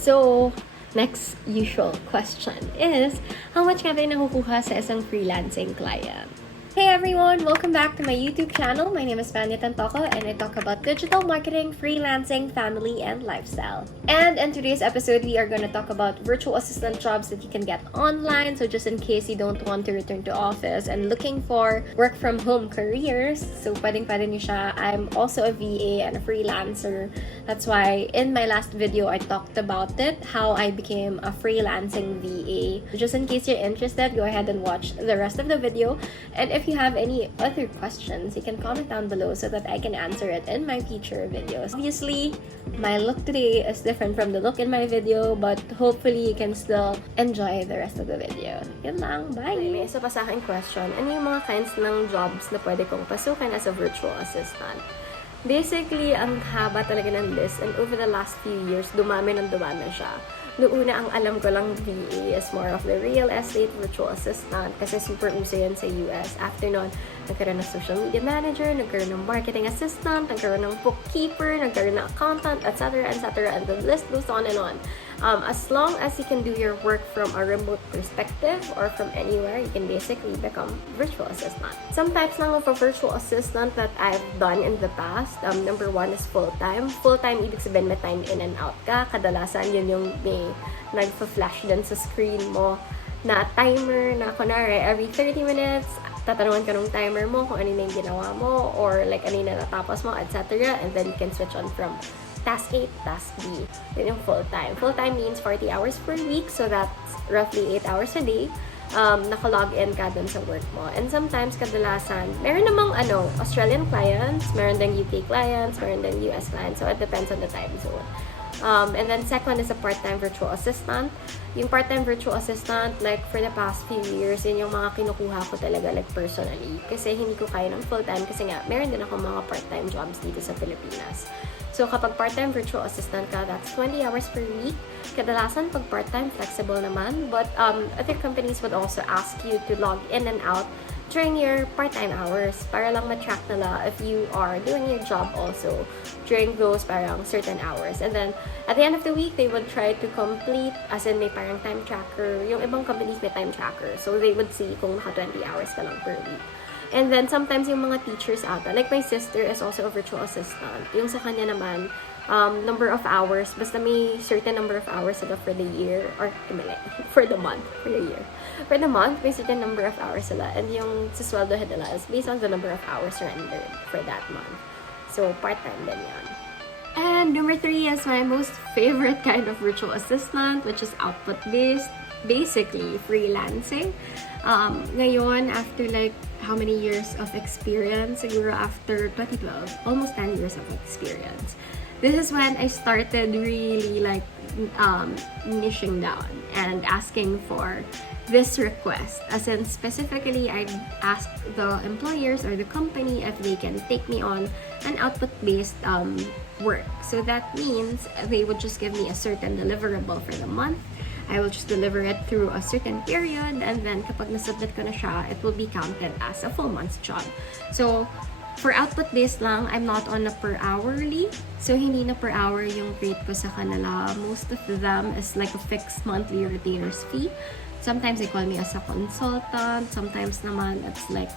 So, next usual question is, how much ka ba nakukuha sa isang freelancing client? Hey everyone! Welcome back to my YouTube channel. My name is Vanya and I talk about digital marketing, freelancing, family, and lifestyle. And in today's episode, we are going to talk about virtual assistant jobs that you can get online. So just in case you don't want to return to office and looking for work from home careers, so pwede niyo siya. I'm also a VA and a freelancer. That's why in my last video, I talked about it, how I became a freelancing VA. So just in case you're interested, go ahead and watch the rest of the video. And if you have any other questions, you can comment down below so that I can answer it in my future videos. Obviously, my look today is different from the look in my video, but hopefully you can still enjoy the rest of the video. Yun lang, bye! May isa pa sa aking question, ano yung mga kinds ng jobs na pwede kong pasukan as a virtual assistant? Basically, ang haba talaga ng list, and over the last few years, dumami siya. Noong una, ang alam ko lang VA is more of the real estate virtual assistant kasi super uso yan sa US. After nun, nagkaroon ng social media manager, nagkaroon ng marketing assistant, nagkaroon ng bookkeeper, nagkaroon ng accountant, etc. And the list goes on and on. As long as you can do your work from a remote perspective or from anywhere, you can basically become virtual assistant. Some types lang of a virtual assistant that I've done in the past, number one is full-time. Full-time, ibig sabihin may time in and out ka. Kadalasan yun yung may nagpa-flash din sa screen mo na timer na kunwari every 30 minutes, tatanungan ka ng timer mo kung ano yung ginawa mo or like ano yung natapos mo, etc. And then you can switch on from Task A, Task B. Yun yung full-time. Full-time means 40 hours per week, so that's roughly 8 hours a day. Naka-log in ka dun sa work mo. And sometimes, kadalasan, meron namang Australian clients, meron din UK clients, meron din US clients, so it depends on the time zone. And then second is a part-time virtual assistant. Yung part-time virtual assistant, like for the past few years, yun yung mga kinukuha ko talaga like personally. Kasi hindi ko kaya ng full-time kasi nga, meron din ako mga part-time jobs dito sa Pilipinas. So kapag part-time virtual assistant ka, that's 20 hours per week. Kadalasan pag part-time, flexible naman. But other companies would also ask you to log in and out during your part-time hours para lang ma-track nila if you are doing your job also during those parang certain hours. And then, at the end of the week, they would try to complete, as in may parang time tracker. Yung ibang companies may time tracker. So, they would see kung naka 20 hours ka lang per week. And then, sometimes yung mga teachers ata, like my sister is also a virtual assistant. Yung sa kanya naman, number of hours, basta may certain number of hours sila for the year, or for the month, for the year. For the month, may certain number of hours sila, and yung sisweldohan nila is based on the number of hours rendered for that month. So, part-time din yan. And number 3 is my most favorite kind of virtual assistant, which is output-based, basically freelancing. Ngayon, after like how many years of experience? Siguro after 2012, almost 10 years of experience. This is when I started really like niching down and asking for this request. As in, specifically, I asked the employers or the company if they can take me on an output-based work. So that means they would just give me a certain deliverable for the month. I will just deliver it through a certain period, and then kapag nasubmit ko na siya, it will be counted as a full month's job. So, for output-based lang, I'm not on a per hourly. So, hindi na per hour yung rate ko sa kanila. Most of them is like a fixed monthly retainer's fee. Sometimes they call me as a consultant. Sometimes naman it's like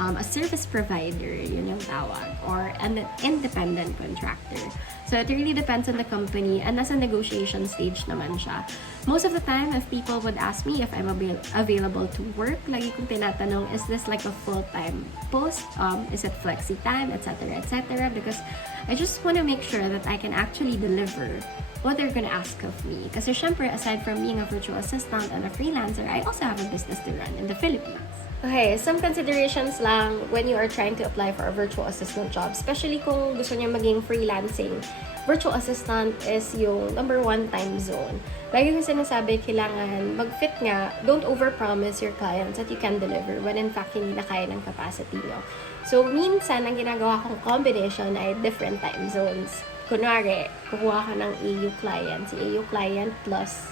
a service provider, yun yung tawag, or an independent contractor. So it really depends on the company, and nasa negotiation stage naman siya. Most of the time, if people would ask me if I'm available to work, lagi kong tinatanong, is this like a full-time post? Is it flexi time, etc., etc.? Because I just want to make sure that I can actually deliver what they're gonna ask of me. Kasi syempre, aside from being a virtual assistant and a freelancer, I also have a business to run in the Philippines. Okay, some considerations lang when you are trying to apply for a virtual assistant job, especially kung gusto niya maging freelancing. Virtual assistant is yung number 1 time zone. Lagi ko sinasabi, kailangan mag-fit nga, don't overpromise your clients that you can deliver when in fact hindi na kaya ng capacity nyo. So, minsan, ang ginagawa kong combination ay different time zones. Kunwari, kukuha ka ng AU client. Si AU client plus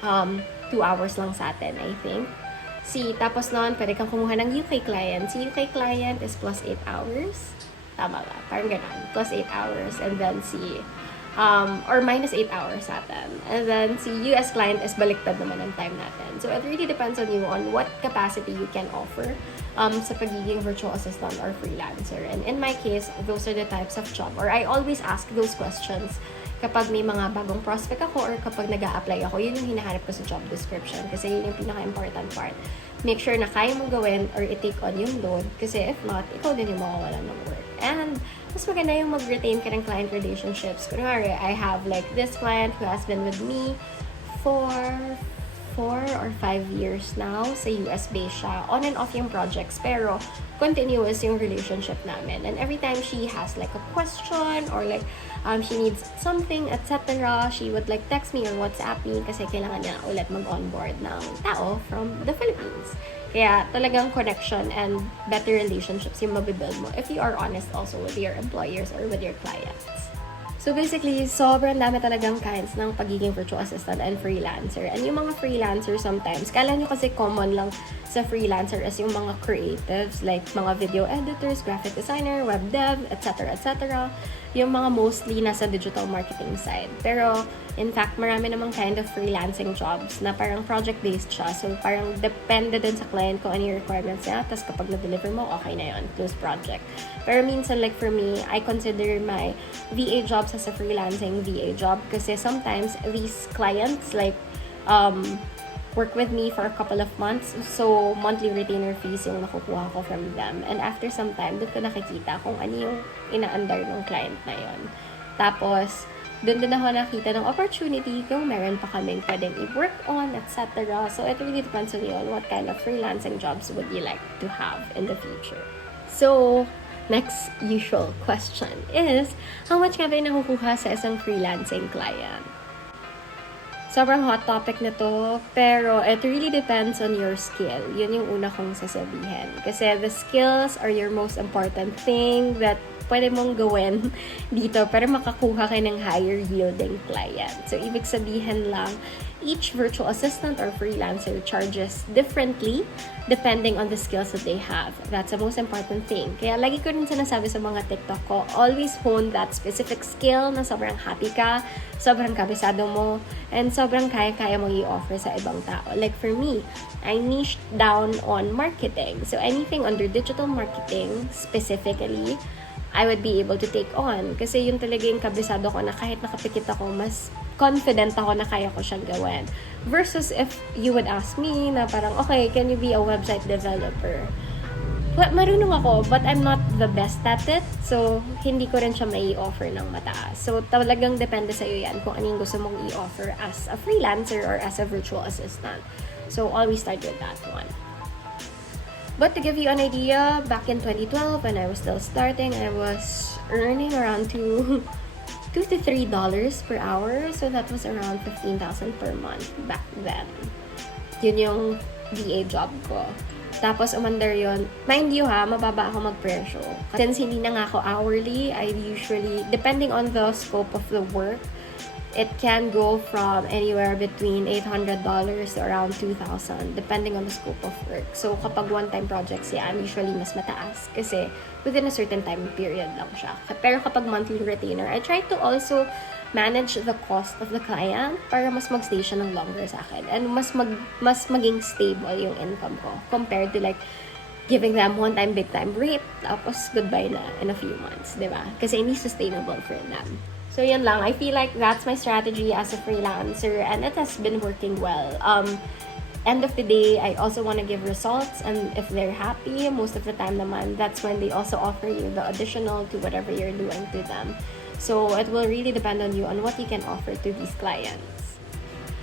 2 hours lang sa atin, I think. Tapos noon, pwede kang kumuha ng UK client. Si UK client is plus 8 hours. Tama ba? Parang ganun. Plus 8 hours. And then si or minus 8 hours sa atin. And then, si US client is baliktad naman ang time natin. So, it really depends on you on what capacity you can offer sa pagiging virtual assistant or freelancer. And in my case, those are the types of job. Or I always ask those questions kapag may mga bagong prospect ako or kapag nag-a-apply ako. Yun yung hinahanap ko sa job description kasi yun yung pinaka-important part. Make sure na kaya mong gawin or i-take on yung load kasi if not, ikaw din yung mawawalan ng work. And mas maganda yung mag-retain ka ng client relationships. Kunwari, I have like this client who has been with me for 4 or 5 years now. Sa US based siya. On and off yung projects. Pero, continuous yung relationship namin. And every time she has like a question or like she needs something, etc., she would like text me or WhatsApp me kasi kailangan niya ulit mag-onboard ng tao from the Philippines. Kaya talagang connection and better relationships yung mabibuild mo if you are honest also with your employers or with your clients. So basically, sobrang dami talagang kinds ng pagiging virtual assistant and freelancer. And yung mga freelancer sometimes, kala nyo kasi common lang sa freelancer as yung mga creatives, like mga video editors, graphic designer, web dev, etc., etc. Yung mga mostly nasa digital marketing side. Pero, in fact, marami namang kind of freelancing jobs na parang project-based siya. So, parang depende din sa client kung ano yung requirements niya. Tapos kapag na-deliver mo, okay na yun. Close project. Pero minsan, like for me, I consider my VA jobs as a freelancing VA job kasi sometimes these clients like work with me for a couple of months. So, monthly retainer fees yung nakukuha ko from them. And after some time, doon ko nakikita kung ano yung inaandar ng client na yon. Tapos, doon din ako nakita ng opportunity kung meron pa kaming pwedeng i-work on, etc. So, it really depends on you on what kind of freelancing jobs would you like to have in the future. So, next usual question is, how much ka ba nakukuha sa isang freelancing client? Sobrang hot topic na to, pero it really depends on your skill. Yun yung una kong sasabihin. Kasi the skills are your most important thing that pwede mong gawin dito para makakuha kayo ng higher yielding client. So, ibig sabihin lang, each virtual assistant or freelancer charges differently depending on the skills that they have. That's the most important thing. Kaya lagi ko rin sinasabi sa mga TikTok ko, always hone that specific skill na sobrang happy ka, sobrang kabisado mo, and sobrang kaya-kaya mong i-offer sa ibang tao. Like for me, I niched down on marketing. So anything under digital marketing specifically, I would be able to take on. Kasi yun talaga yung kabisado ko na kahit nakapikit ako, mas confident ako na kaya ko siyang gawin. Versus if you would ask me na parang, okay, can you be a website developer? Well, marunong ako, but I'm not the best at it. So, hindi ko rin siya may offer ng mataas. So, talagang depende sa iyo yan kung anong gusto mong i-offer as a freelancer or as a virtual assistant. So, always start with that one. But to give you an idea, back in 2012, when I was still starting, I was earning around $2 to $3 per hour. So that was around 15,000 per month back then. Yun yung VA job ko. Tapos umandar yun. Mind you ha, mababa ako mag-presyo. Since hindi na nga ako hourly, I usually, depending on the scope of the work, it can go from anywhere between $800 to around $2,000 depending on the scope of work. So, kapag one-time projects yan, usually mas mataas kasi within a certain time period lang siya. Pero kapag monthly retainer, I try to also manage the cost of the client para mas mag-stay siya ng longer sa akin and mas maging stable yung income ko compared to like giving them one-time, big-time rate tapos goodbye na in a few months, di ba? Kasi hindi sustainable for them. So, yan lang. I feel like that's my strategy as a freelancer and it has been working well. End of the day, I also want to give results and if they're happy, most of the time naman, that's when they also offer you the additional to whatever you're doing to them. So, it will really depend on you on what you can offer to these clients.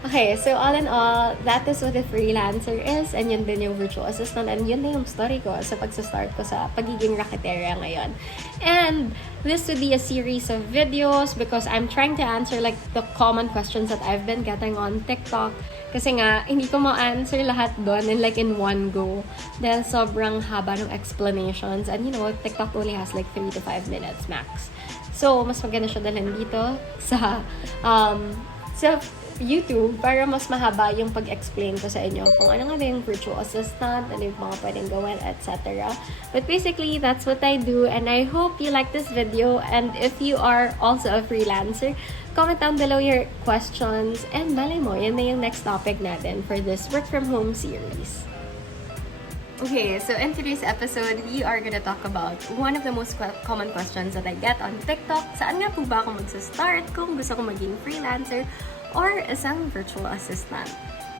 Okay, so all in all, that is what a freelancer is and yun din yung virtual assistant and yun din yung story ko sa pagsa-start ko sa pagiging racketeria ngayon. And this would be a series of videos because I'm trying to answer like the common questions that I've been getting on TikTok. Kasi nga, hindi ko ma-answer lahat doon in one go. Dahil sobrang haba ng explanations and you know, TikTok only has like 3 to 5 minutes max. So, mas maganda siya dalhin dito sa YouTube para mas mahaba yung pag-explain ko sa inyo kung ano nga ba yung virtual assistant, ano yung mga pwedeng gawin, etc. But basically, that's what I do, and I hope you like this video. And if you are also a freelancer, comment down below your questions, and malay mo, yan na yung next topic natin for this work from home series. Okay, so in today's episode, we are gonna talk about one of the most common questions that I get on TikTok. Saan nga po ba ako magsa-start kung gusto ko maging freelancer or isang virtual assistant?